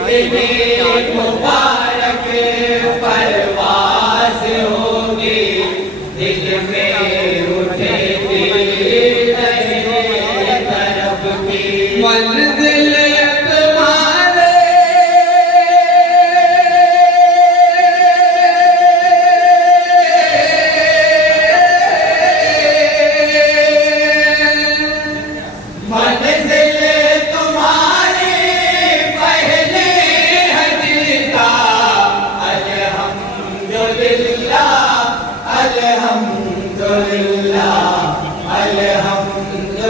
कितनी मुबारक परवाज़ होगी, दिल में उठेगी तेरे तरफ की मंजिल तुम्हारे। मंजिल तुम्हारी पहले हज का अल्हम्दुलिल्लाह, अल्हम्दुलिल्लाह, अल्हम्दुलिल्लाह,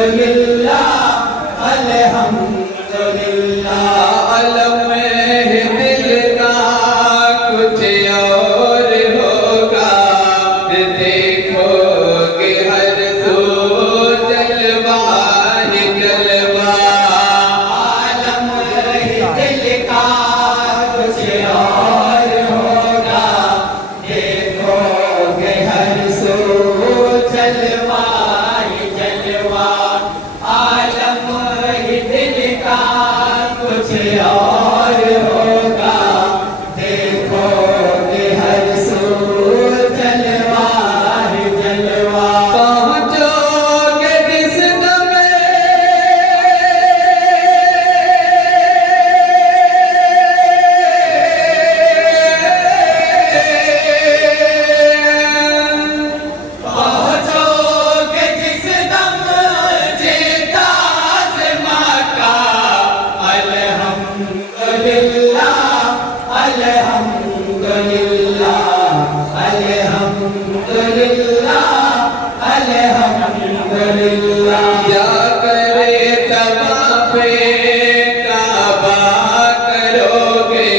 अल्हम्दुलिल्लाह। आलम है दिल का कुछ और होगा, देखोगे हर सू जलवा ही जलवा। आलम है दिल का कुछ और होगा, देखोगे हर सू जलवा ही जलवा। आलम ही दिल का कुछ और होगा, देखोगे हर सू जलवा ही जलवा। पहुँचोगे जिस दम पहुँचोगे जिस दम जीता आज़मा का। अल्हम्दुलिल्लाह, अल्हम्दुलिल्लाह, अल्हम्दुलिल्लाह, अल्हम्दुलिल्लाह। क्या करे तवाफ़े काबा करोगे,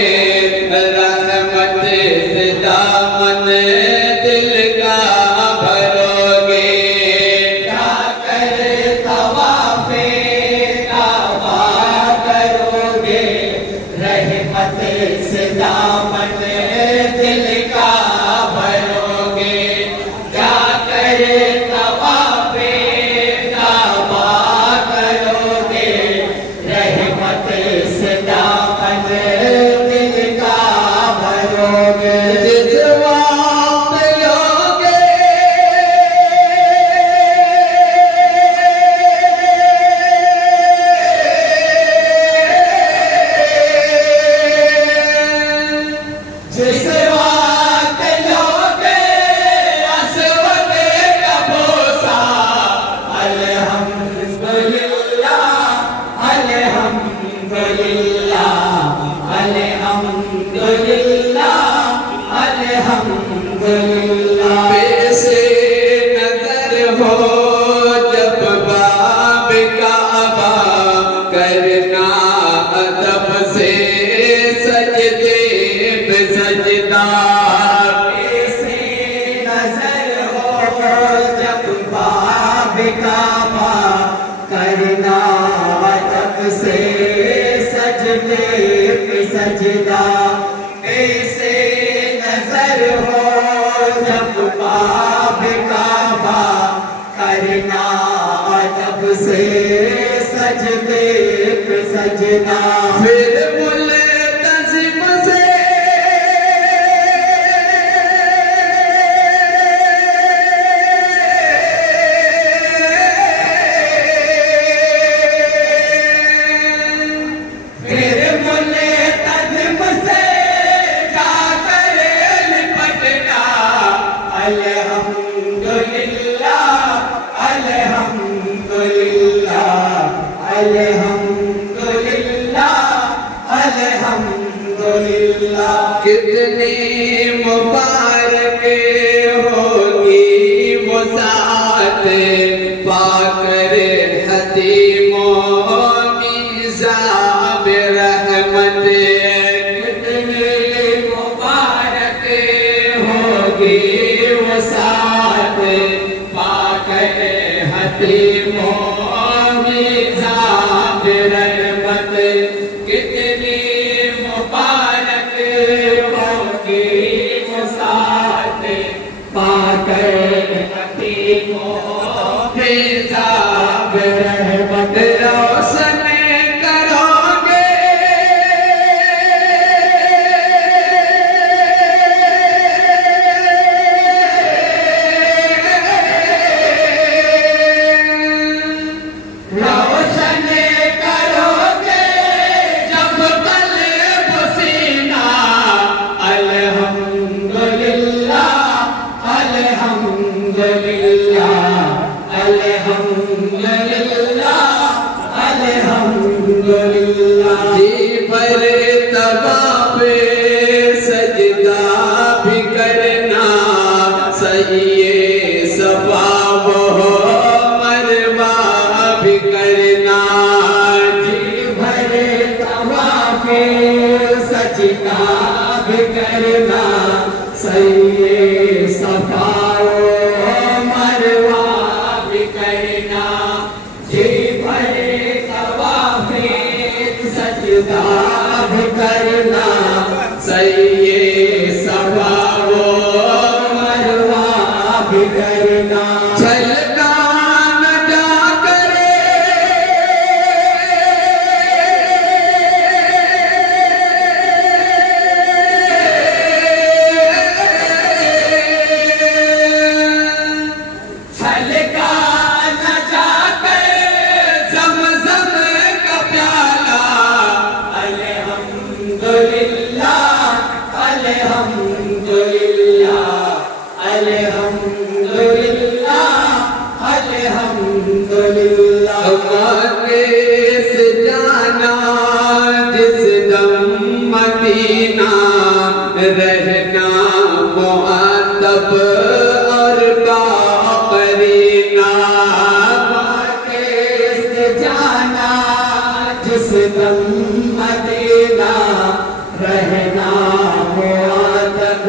रहमत से दामन दिल का भरोगे। क्या करे तवाफ़े काबा करोगे, रहमत से दामन दिल का भरोगे। क्या करे तवाफ़े काबा करोगे, रहमत से दामन दिल का भरोगे। जिस वक्त लोगे जिस वक्त लोगे अस्वद का बोसा। अल्हम्दुलिल्लाह, अल्हम्दुलिल्लाह, अल्हम्दुलिल्लाह, अल्हम्दुलिल्लाह। पेशे नज़र हो जब बाब काबा, करना अदब से सजदे पे सजदा। पेशे नज़र हो जब बाब काबा, करना अदब से सजदे पे सजदा। ऐसे नज़र हो जब बाब काबा, करना अदब से सजदे पे सजदा। फिर मुल्तज़िम से फिर मुल्तज़िम से जाकर लिपटना। अल्हम्दुलिल्लाह, अल्हम्दुलिल्लाह, अल्हम्दुलिल्लाह, अल्हम्दुलिल्लाह। कितनी मुबारक होगी वो साथ, पाकर हतीमों मीज़ाब रहमत। कितनी मुबारक होगी वो साथ, पाकर हतीमों मीज़ाब रहमत। कितनी मुबारक होगी वो साथ, पाकर हतीमों मीज़ाब रहमत। रोशन करोगे अल्हम्दुलिल्लाह। जी भर तवाफ सजदा भी करना, सही सफा वो मरवा भी करना। जी भर तवाफ सजदा भी करना, सही सफा मरवा भी करना। जी भर तवाफ सजदा भी करना, सही सफा मरवा भी करना। छलका न जा करे छलका न जा करे ज़मज़म का प्याला। अल्हम्दुलिल्लाह अल्हम्दुलिल्लाह अल्हम्दुलिल्लाह अल्हम्दुलिल्लाह। मक्के से जाना जिस दम मदीना, रहना मुअद्दब और बाकरीना। मक्के से जाना जिस दम मदीना, रहना मुअद्दब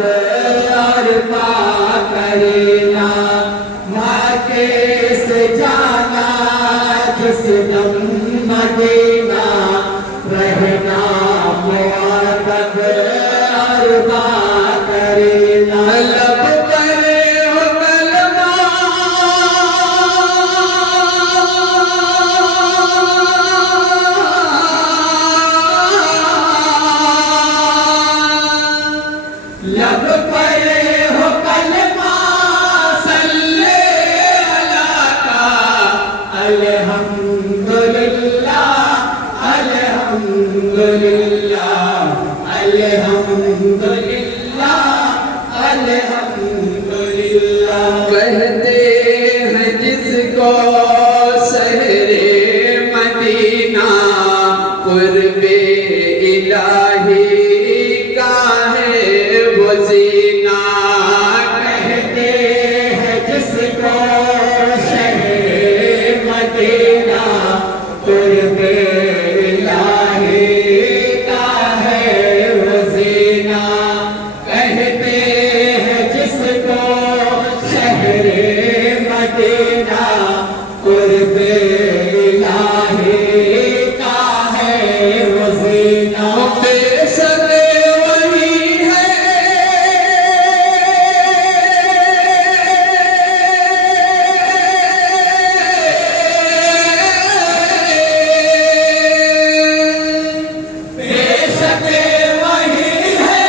और बाकरीना। मक्के से जाना जिस दम मदीना, रहना मुअद्दब और बाकरीना। लब पर हो कलमा लब पर हो कलमा, सल्ले अला का। अल्हम्दुलिल्लाह अल्हम्दुलिल्लाह अल्हम्दुलिल्लाह अल्हम्दुलिल्लाह। कहते हैं जिसको शहरे मदीना, कुर्बे इलाही का है वो जीना। कहते हैं जिसको शहरे मदीना, कुर्बे इलाही का है वो जीना। कहते हैं जिसको शहरे मदीना, कुर्बे इलाही का है वो जीना। बेशक वही है बेशक वही है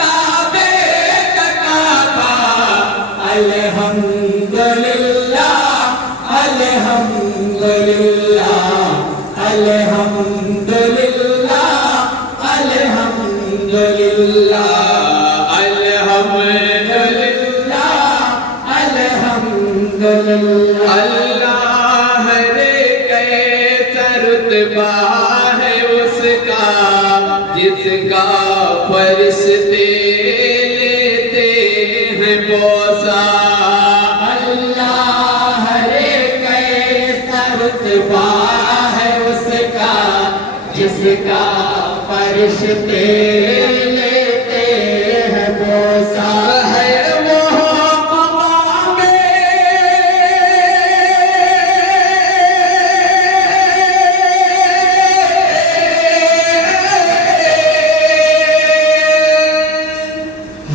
काबे का काबा। अल्हम्दुलिल्लाह अल्हम्दुलिल्लाह अल्हम्दुलिल्लाह अल्हम्दुलिल्लाह अल्हम्दुलिल्लाह अल्हम्दुलिल्लाह। अल्लाह रे कैसा रुतबा है उसका, जिसका फरिश्ते लेते हैं बोसा। अल्लाह रे कैसा रुतबा है उसका, जिसका फरिश्ते लेते हैं बोसा। है वो मकामे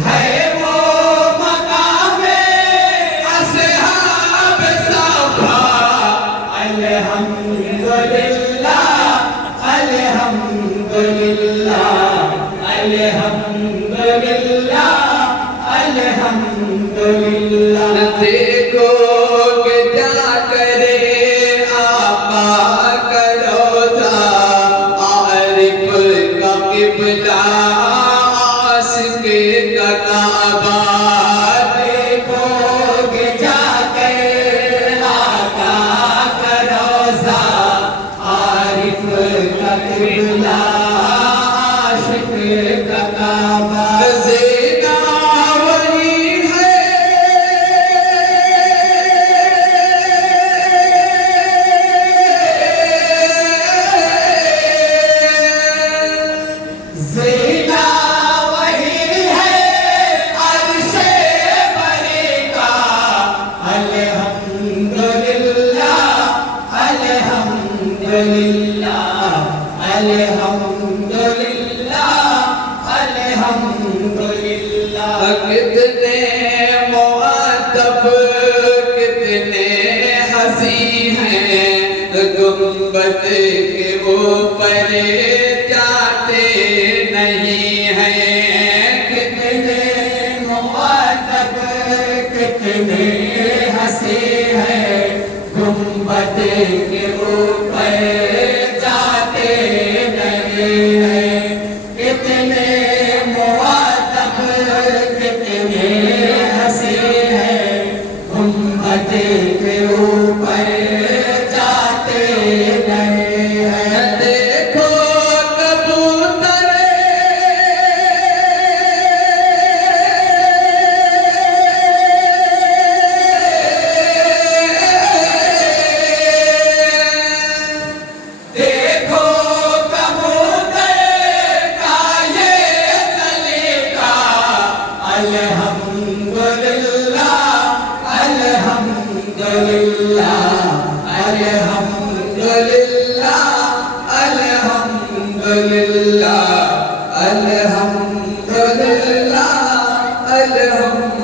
है वो मकामे अस्हाब सफा। अल्हम्दुलिल्लाह अल्हम्दुलिल्लाह अल्हम्दुलिल्लाह का किबला आशिक का काबा ज़िंदा वही है ज़िंदा वही है अर्शे बरी का अल्हम्दुलिल्लाह अल्हम्दुलिल्लाह अल्हम्दुलिल्लाह अल्हम्दुलिल्लाह कितने मुअद्दब कितने हंसी हैं गुंबद के ऊपर जाते नहीं हैं कितने मुअद्दब कितने हंसी हैं गुंबद के ऊपर जाते नहीं हैं कितने मुअद्दब कितने हंसी हैं गुंबद के ऊपर जाते नहीं हैं देखो कबूतर देखो कबूतर का ये सलीका अल्हम्दुलिल्लाह अल्हम्दुलिल्लाह अल्हम्दुलिल्लाह अल्हम्दुलिल्लाह अल्हम्दुलिल्लाह अल्हम्दुलिल्लाह